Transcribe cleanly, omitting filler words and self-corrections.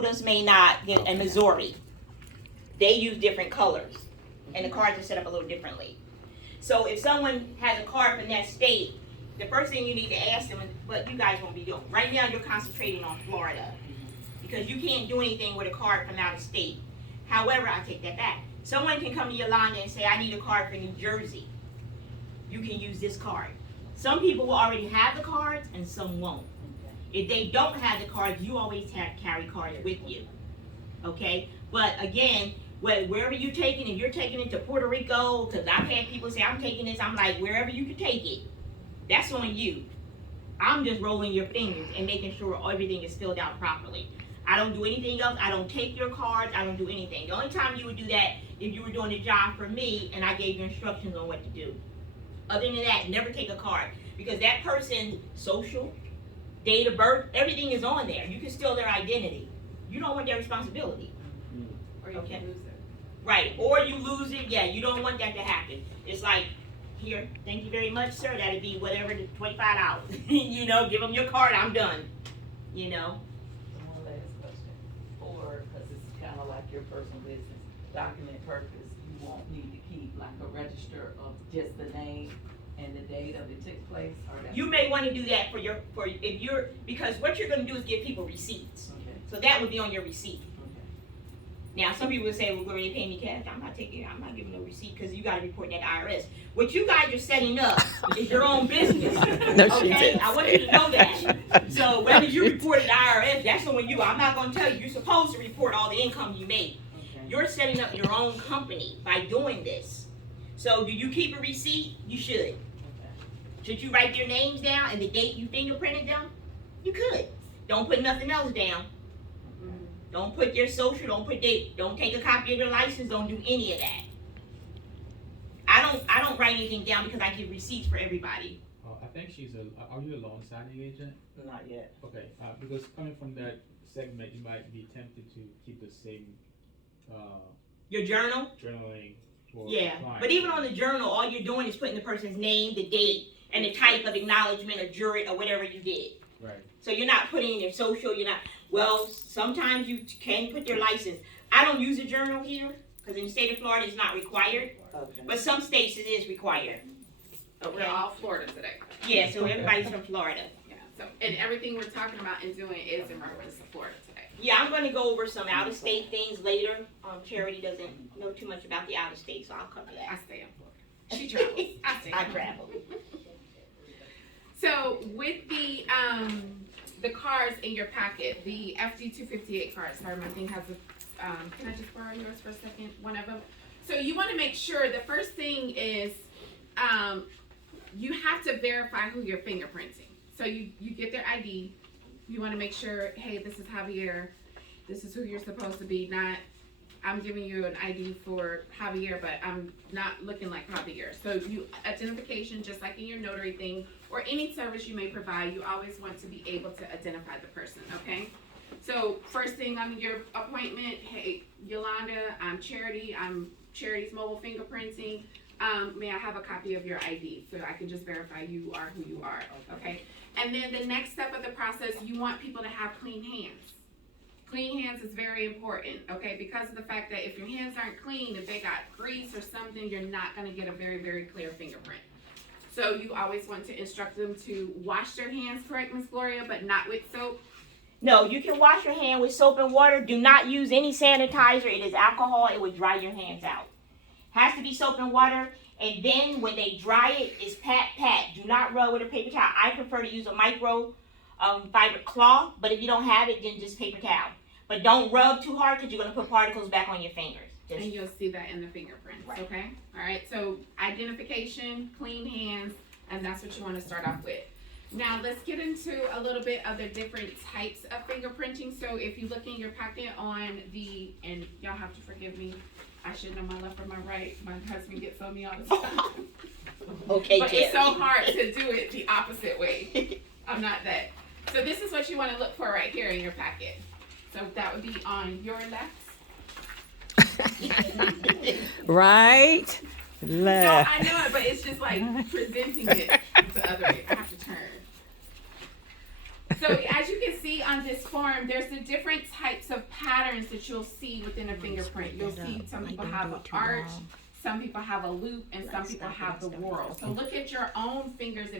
Dakotas may not, and Missouri, they use different colors, and the cards are set up a little differently. So if someone has a card from that state, the first thing you need to ask them is what you guys won't be doing. Right now you're concentrating on Florida because you can't do anything with a card from out of state. However, I take that back. Someone can come to Yolanda and say, I need a card for New Jersey. You can use this card. Some people will already have the cards and some won't. If they don't have the cards, you always carry cards with you. Okay? But again, wherever you're taking it, if you're taking it to Puerto Rico, because I've had people say, I'm taking this, I'm like, wherever you can take it, that's on you. I'm just rolling your fingers and making sure everything is filled out properly. I don't do anything else. I don't take your cards. I don't do anything. The only time you would do that if you were doing a job for me and I gave you instructions on what to do. Other than that, never take a card. Because that person's social, date of birth, everything is on there. You can steal their identity. You don't want their responsibility. Or you can lose it. Right, or you lose it, yeah, you don't want that to happen. It's like, here, thank you very much, sir, that'd be whatever, the $25. You know, give them your card, I'm done. You know? One last question, or, because it's kind of like your personal business, document purpose, you won't need to keep like a register of just the name and the date of it took place, or that? You may want to do that because what you're gonna do is give people receipts. Okay. So that would be on your receipt. Okay. Now, some people would say, well, Gloria, pay me cash. I'm not giving no receipt because you got to report that to IRS. What you guys are setting up is your own business. No, she Okay? didn't I want say you to know that. So whether you report it to IRS, that's on you. I'm not going to tell you. You're supposed to report all the income you make. Okay. You're setting up your own company by doing this. So do you keep a receipt? You should. Okay. Should you write their names down and the date you fingerprinted them? You could. Don't put nothing else down. Don't put your social, don't take a copy of their license, don't do any of that. I don't write anything down because I give receipts for everybody. I think are you a loan signing agent? Not yet. Okay, because coming from that segment, you might be tempted to keep the same, Your journal? journaling for Yeah, clients. but even on the journal, all you're doing is putting the person's name, the date, and the type of acknowledgement or jury or whatever you did. Right. So you're not putting in their social, well, sometimes you can put their license. I don't use a journal here, because in the state of Florida, it's not required, Okay. but some states it is required. But we're all Florida today. Yeah, so everybody's from Florida. Yeah. So, and everything we're talking about and doing is in reference to Florida today. Yeah, I'm gonna go over some out-of-state things later. Charity doesn't know too much about the out-of-state, so I'll cover I that. stay in Florida. She travels. I stay. I travel. So with the cards in your packet, the FD258 cards. Sorry, my thing has a. Can I just borrow yours for a second? One of them. So you want to make sure the first thing is, you have to verify who you're fingerprinting. So you get their ID. You want to make sure, hey, this is Javier. This is who you're supposed to be. Not, I'm giving you an ID for Javier, but I'm not looking like Javier. So you identification, just like in your notary thing or any service you may provide, you always want to be able to identify the person. Okay. So first thing on your appointment, hey, Yolanda, I'm Charity. I'm Charity's mobile fingerprinting. May I have a copy of your ID so I can just verify you are who you are. Okay. And then the next step of the process, you want people to have clean hands. Clean hands is very important, okay? Because of the fact that if your hands aren't clean, if they got grease or something, you're not gonna get a very, very clear fingerprint. So you always want to instruct them to wash their hands, correct, Miss Gloria, but not with soap? No, you can wash your hand with soap and water. Do not use any sanitizer. It is alcohol. It will dry your hands out. Has to be soap and water. And then when they dry it, it's pat. Do not rub with a paper towel. I prefer to use a micro fiber cloth, but if you don't have it, then just paper towel. But don't rub too hard because you're going to put particles back on your fingers. And you'll see that in the fingerprints, Right. okay? All right, so identification, clean hands, and that's what you want to start off with. Now, let's get into a little bit of the different types of fingerprinting. So if you look in your packet on the, and y'all have to forgive me, I should know my left or my right. My husband gets on me all the time. Okay, But it's so hard to do it the opposite way. I'm not that. So this is what you want to look for right here in your packet. So that would be on your left. Right? No, Left. I know it, but it's just like presenting it the other way. I have to turn. So as you can see on this form, there's the different types of patterns that you'll see within a fingerprint. You'll see some people have an arch, some people have a loop, and some people have the whorl. So look at your own fingers and